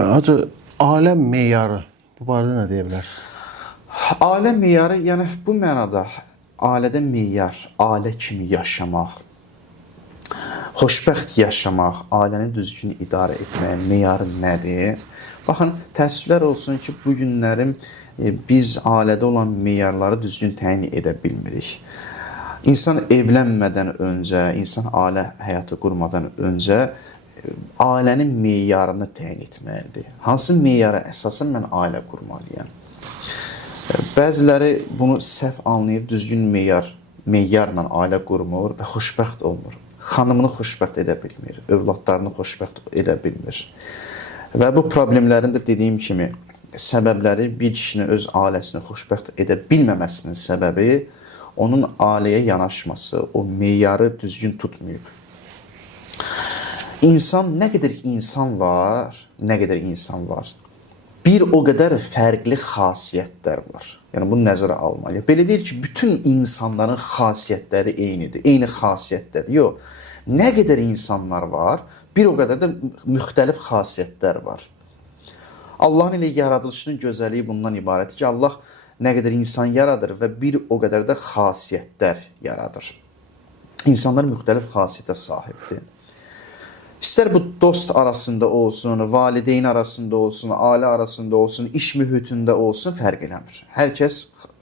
Hacı, aləm meyarı bu barədə nə deyə bilər? Ailə meyarı, yəni bu mənada ailədə meyar, ailə kimi yaşamaq, xoşbəxt yaşamaq, ailəni düzgün idarə etməyin meyarı nədir? Baxın, təəssüflər olsun ki, bu günlərim biz ailədə olan meyarları düzgün təyin edə bilmirik. İnsan evlənmədən öncə, insan ailə həyatı qurmadan öncə ailənin meyarını təyin etməlidir. Hansı meyara əsasən mən ailə qurmalıyam? Bəziləri bunu səhv anlayıb düzgün meyarla ailə qurmur və xoşbəxt olmur. Xanımını xoşbəxt edə bilmir, övladlarını xoşbəxt edə bilmir. Və bu problemlərin də dediyim kimi səbəbləri bir kişinin öz ailəsini xoşbəxt edə bilməməsinin səbəbi onun ailəyə yanaşması, o meyarı düzgün tutmayıb. İnsan, nə qədər insan var, bir o qədər fərqli xasiyyətlər var. Yəni, bunu nəzərə almalıyıq. Belə deyil ki, bütün insanların xasiyyətləri eynidir, eyni xasiyyətdədir. Yox, nə qədər insanlar var, bir o qədər də müxtəlif xasiyyətlər var. Allahın elə yaradılışının gözəlliyi bundan ibarətdir ki, Allah nə qədər insan yaradır və bir o qədər də xasiyyətlər yaradır. İnsanlar müxtəlif xasiyyətə sahibdir. İstər bu dost arasında olsun, valideyn arasında olsun, ailə arasında olsun, iş mühitində olsun, fərq eləmir. Hər kəs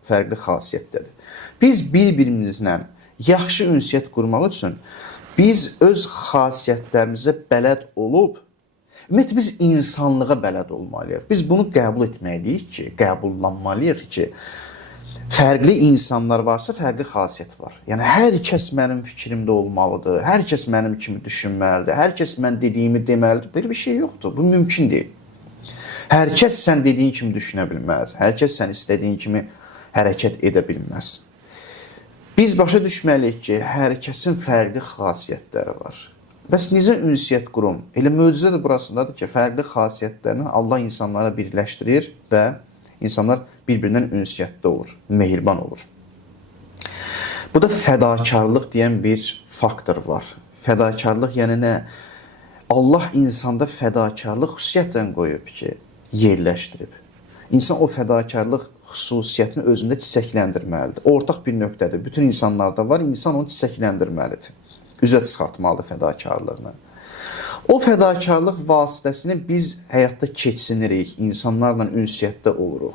fərqli xasiyyətdədir. Biz bir-birimizlə yaxşı ünsiyyət qurmaq üçün biz öz xasiyyətlərimizə bələd olub, ümumiyyətlə biz insanlığa bələd olmalıyıq. Biz bunu qəbul etməliyik ki, qəbullanmalıyıq ki, fərqli insanlar varsa, fərqli xasiyyət var. Yəni, hər kəs mənim fikrimdə olmalıdır, hər kəs mənim kimi düşünməlidir, hər kəs mən dediyimi deməlidir. Belə bir şey yoxdur, bu mümkün deyil. Hər kəs sən dediyin kimi düşünə bilməz, hər kəs sən istədiyin kimi hərəkət edə bilməz. Biz başa düşməliyik ki, hər kəsin fərqli xasiyyətləri var. Bəs necə ünsiyyət qurum? Elə möcüzə də burasındadır ki, fərqli xasiyyətlərini Allah insanlara birləşdirir və İnsanlar bir-birindən ünsiyyətdə olur, mehriban olur. Bu da fədakarlıq deyən bir faktor var. Fədakarlıq yəni nə? Allah insanda fədakarlıq xüsusiyyətlə qoyub ki, yerləşdirib. İnsan o fədakarlıq xüsusiyyətini özündə çiçəkləndirməlidir. Ortaq bir nöqtədir. Bütün insanlarda var, insan onu çiçəkləndirməlidir. Üzə çıxartmalıdır fədakarlığını. O fədakarlıq vasitəsini biz həyatda keçsinirik, insanlarla ünsiyyətdə oluruq.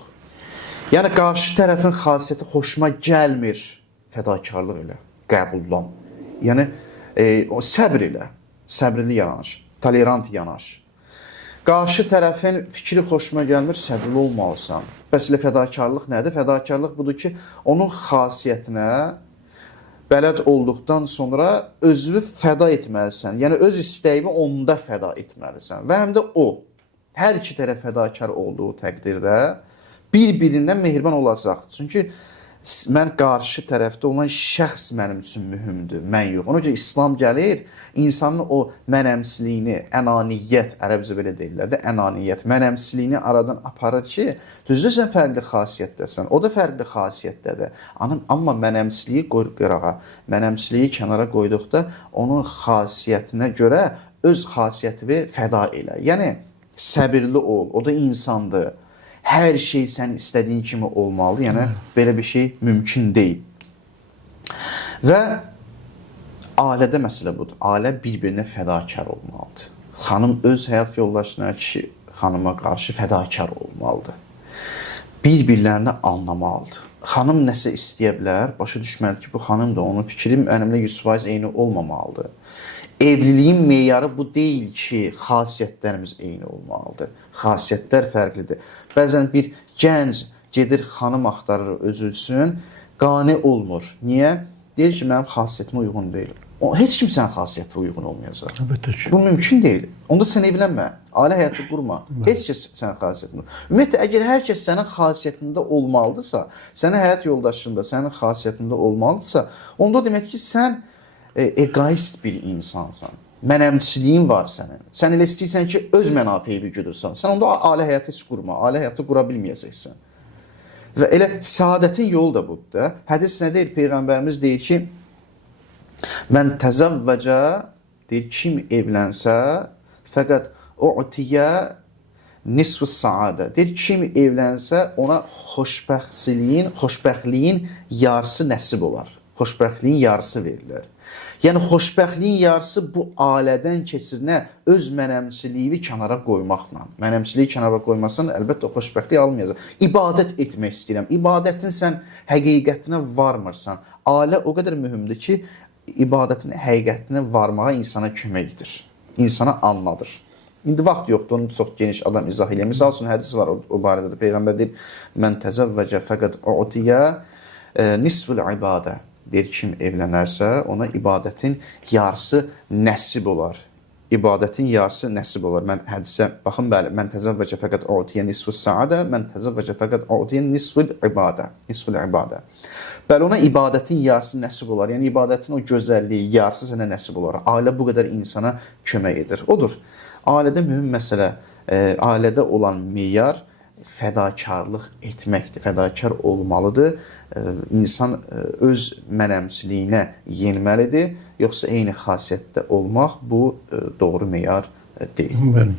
Yəni, qarşı tərəfin xasiyyəti xoşuma gəlmir, fədakarlıq elə, qəbullan. Yəni, səbr elə, səbrli yanaş, tolerant yanaş. Qarşı tərəfin fikri xoşuma gəlmir, səbrli olmalısan. Bəs elə fədakarlıq nədir? Fədakarlıq budur ki, onun xasiyyətinə bələd olduqdan sonra özünü fəda etməlisən. Yəni, öz istəyini onda fəda etməlisən. Və həm də o, hər iki tərəf fədakar olduğu təqdirdə bir-birindən mehriban olacaq. Çünki mən qarşı tərəfdə olan şəxs mənim üçün mühümdür, mən yox. Ona görə İslam gəlir, insanın o mənəmsiliyini, ənaniyyət, ərəbcə belə deyirlər də, ənaniyyət, mənəmsiliyini aradan aparır ki, düzdür sən fərqli xasiyyətdəsən, o da fərqli xasiyyətdədir. Amma mənəmsiliyi qoy qırağa, mənəmsiliyi kənara qoyduqda onun xasiyyətinə görə öz xasiyyətini fəda elə. Yəni, səbirli ol, o da insandır. Hər şey sən istədiyin kimi olmalı. Yəni, belə bir şey mümkün deyil. Və ailədə məsələ budur. Ailə bir-birinə fədakar olmalıdır. Xanım öz həyat yoldaşına, kişi xanıma qarşı fədakar olmalıdır. Bir-birlərini anlamalıdır. Xanım nəsə istəyə bilər, başa düşməlidir ki, bu xanım da onun fikri mənimlə 100% eyni olmamalıdır. Evliliyin meyarı bu deyil ki, xasiyyətlərimiz eyni olmalıdır. Xasiyyətlər fərqlidir. Bəzən bir gənc gedir, xanım axtarır özü üçün, qane olmur. Niyə? Deyir ki, mənim xasiyyətimə uyğun deyil. Heç kim sənin xasiyyətinə uyğun olmayacaq. Bu mümkün deyil. Onda sən evlənmə, ailə həyatı qurma. Heç kəs sənin xasiyyətində. Ümumiyyətlə, əgər hər kəs sənin xasiyyətində olmalıdırsa, sənin həyat yoldaşında sənin xasiyyətində olmalıdırsa, onda demək ki, sən egoist bir insansan. Mənəmçiliyin var sənin. Sən elə istəyirsən ki, öz mənafeyini güdürsən. Sən onda ailə həyatı heç qurma, ailə həyatı qura bilməyəcəksən. Və elə səadətin yolu da budur da. Hədis nə deyir? Peyğəmbərimiz deyir ki, mən təzəvvəcə, deyir, kim evlənsə, fəqət u'tiyə nisfu saadə. Deyir, kim evlənsə ona xoşbəxtliyin yarısı nəsib olar. Xoşbəxtliyin yarısı verilir. Yəni xoşbəxtliyin yarısı bu ailədən keçirinə öz mənəmçiliyi kənara qoymaqla. Mənəmçiliyi kənara qoymasan əlbəttə xoşbəxtlik almayacaq. İbadət etmək istəyirəm. İbadətin sən həqiqətinə varmırsan. Ailə o qədər mühümdür ki, ibadətin həqiqətinə varmağa insana kömək edir. İnsana anladır. İndi vaxt yoxdur, onu çox geniş adam izah edir. Misal üçün hədis var o barədə də. Peyğəmbər deyir: "Mən təzəvvəcə fəqət utiyə nisful ibadə." Deyir, kim evlənərsə, ona ibadətin yarısı nəsib olar. İbadətin yarısı nəsib olar. Mən hədisə baxın, bəli, mən təzəvvəcə fəqət utiyə nisfus saadə, mən təzəvvəcə fəqət utiyə nisful ibadə. Nisful ibadə. Bəli, ona ibadətin yarısı nəsib olar. Yəni ibadətin o gözəlliyi yarısı sənə nəsib olar. Ailə bu qədər insana kömək edir. Odur. Ailədə mühüm məsələ, ailədə olan meyar fədakarlıq etməkdir, fədakar olmalıdır. İnsan öz mənəmçiliyinə yenməlidir, yoxsa eyni xasiyyətdə olmaq bu doğru meyar deyil. Bəli.